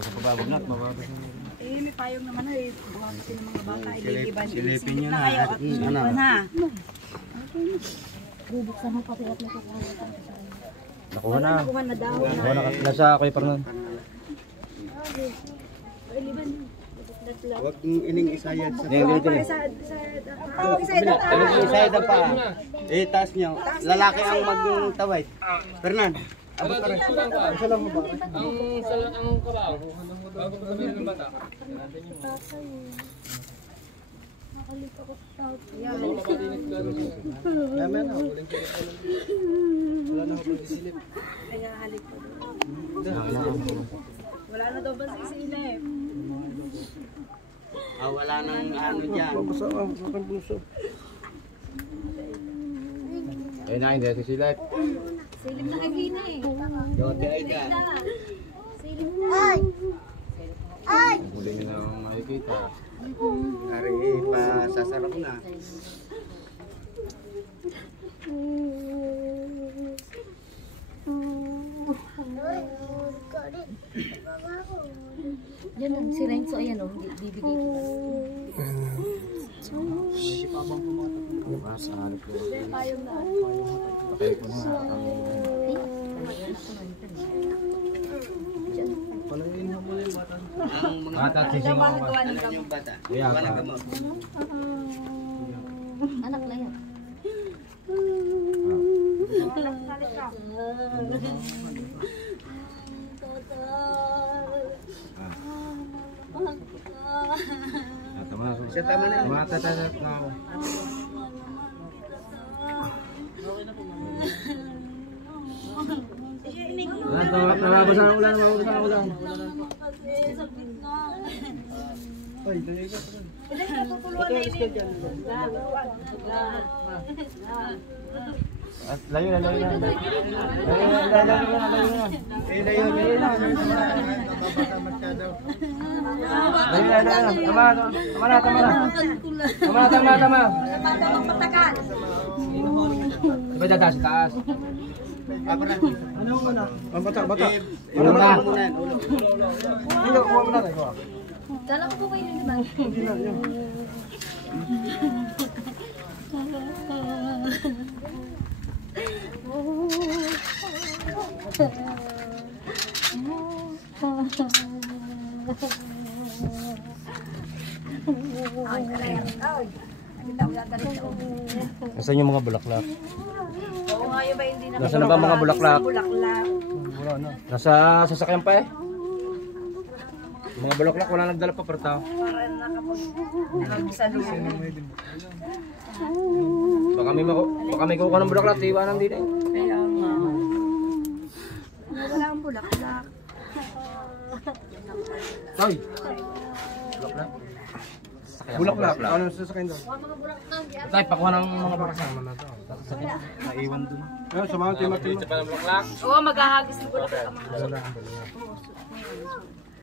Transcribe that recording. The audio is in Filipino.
Pababag na, mababag na. Eh, may payong naman eh. Buwan kasi ng mga bata. Silipin nyo na. Kayo at iwan ha. Bubuksan mo pati at may kukuha. Nakuha na. Nakuha na daw. Nakuha na. Nasa Kuya Fernand. Huwag ining isayad sa Isayad pa. Taas niyo. Lalaki ang magtawid. Fernand. Abot ka rin. Isa lang mo ba? Ang kabaw. Bago kami ng bata. Wala na daw ba sisilip? Wala nang ano dyan. Ayun na, hindi si Silat. Silip na kay Gina eh. Dote ay dyan. Silip na. Ay! Huli nyo nang makikita. Ari, pasasarap na. Yan lang, si Renzo, ayan o, bibigay ko. Sa halip ko. Payong na. Patay ko na. Bata at sising ako. Ano yung bata? Kaya Wala pa. gamot. Anak na yan. Tama. Siya tama na. Matatanat na ako. Nababasa ang ulan, nababasa ang ulan. At layo na, layo na. Layo na. Tama. Diba dada sa taas? Ano mo na? Bata. Ulo na. Kuha mo na tayo. Kala ko po kayo yun, diba? Nasaan yung mga bulaklak? Oo nga yun ba hindi na. Nasaan na ba mga bulaklak? Bulaklak. Nasa sasakyan pa eh. Mga bulaklak wala nagdala pa parta. Para nakapag-salubong. Baka may kukuha ng bulaklak, iwanan din eh. Kaya nga. Wala ang bulaklak. Toy. Bulaklak. Bulaklak. Ano sasakyan daw? Tay, pakuha ng mga bakasan na to. Naiwan dun. Ayun, sa mga timot. Ito pa ng bulaklak. Oo, maghahagis ng bulaklak.